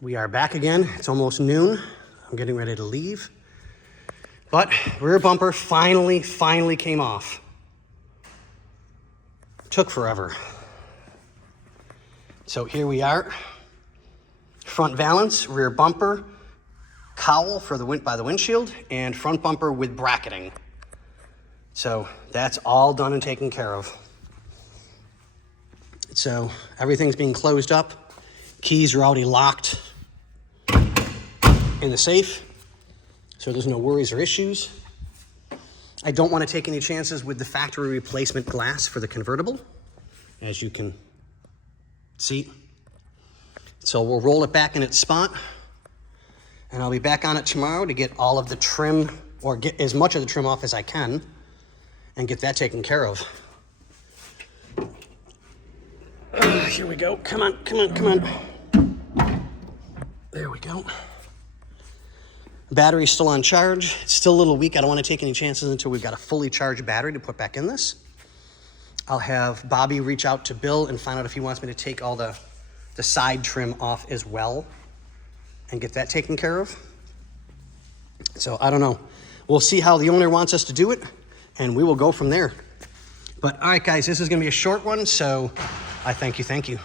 We are back again. It's almost noon. I'm getting ready to leave. But rear bumper finally came off. Took forever. So here we are. Front valance, rear bumper, cowl for the by the windshield, and front bumper with bracketing. So that's all done and taken care of. So everything's being closed up. Keys are already locked in the safe, so there's no worries or issues. I don't want to take any chances with the factory replacement glass for the convertible, as you can see. So we'll roll it back in its spot, and I'll be back on it tomorrow to get all of the trim, or get as much of the trim off as I can, and get that taken care of. Here we go. Come on, come on, come on. There we go. Battery's still on charge. It's still a little weak. I don't want to take any chances until we've got a fully charged battery to put back in this. I'll have Bobby reach out to Bill and find out if he wants me to take all the side trim off as well and get that taken care of. So I don't know. We'll see how the owner wants us to do it, and we will go from there. But all right, guys, this is going to be a short one, so I thank you.